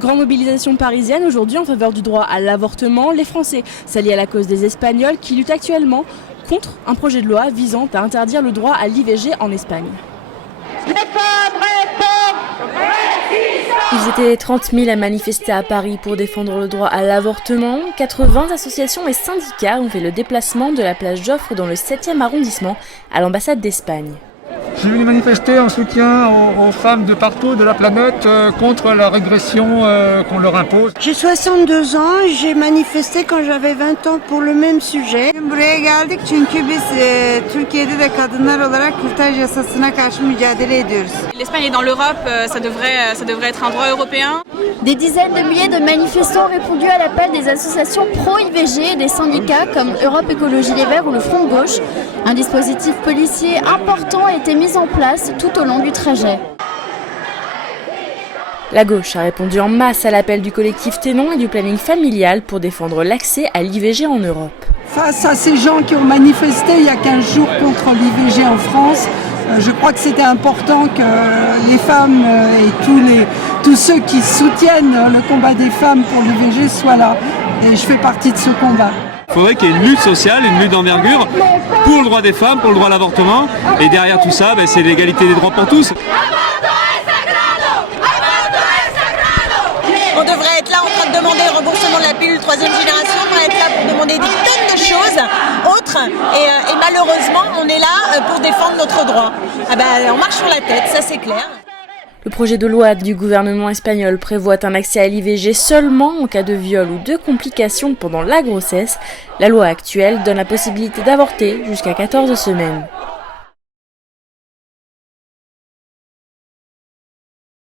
Grande mobilisation parisienne aujourd'hui en faveur du droit à l'avortement. Les Français s'allient à la cause des Espagnols qui luttent actuellement contre un projet de loi visant à interdire le droit à l'IVG en Espagne. Ils étaient 30 000 à manifester à Paris pour défendre le droit à l'avortement. 80 associations et syndicats ont fait le déplacement de la place Joffre dans le 7e arrondissement à l'ambassade d'Espagne. Je suis venu manifester en soutien aux femmes de partout de la planète contre la régression qu'on leur impose. J'ai 62 ans et j'ai manifesté quand j'avais 20 ans pour le même sujet. Buraya geldik çünkü biz Türkiye'de de kadınlar olarak kürtaj yasasına karşı mücadele ediyoruz. L'Espagne est dans l'Europe, ça devrait être un droit européen. Des dizaines de milliers de manifestants ont répondu à l'appel des associations pro-IVG et des syndicats comme Europe Écologie Les Verts ou le Front de Gauche. Un dispositif policier important a été mis en place tout au long du trajet. La gauche a répondu en masse à l'appel du collectif Ténon et du planning familial pour défendre l'accès à l'IVG en Europe. Face à ces gens qui ont manifesté il y a 15 jours contre l'IVG en France, je crois que c'était important que les femmes et tous ceux qui soutiennent le combat des femmes pour l'IVG soient là. Et je fais partie de ce combat. Il faudrait qu'il y ait une lutte sociale, une lutte d'envergure pour le droit des femmes, pour le droit à l'avortement. Et derrière tout ça, c'est l'égalité des droits pour tous. On devrait être là en train de demander le remboursement de la pilule 3e génération, on devrait être là pour demander des tonnes de choses autres. Et malheureusement, on est là pour défendre notre droit. On marche sur la tête, ça c'est clair. Le projet de loi du gouvernement espagnol prévoit un accès à l'IVG seulement en cas de viol ou de complications pendant la grossesse. La loi actuelle donne la possibilité d'avorter jusqu'à 14 semaines.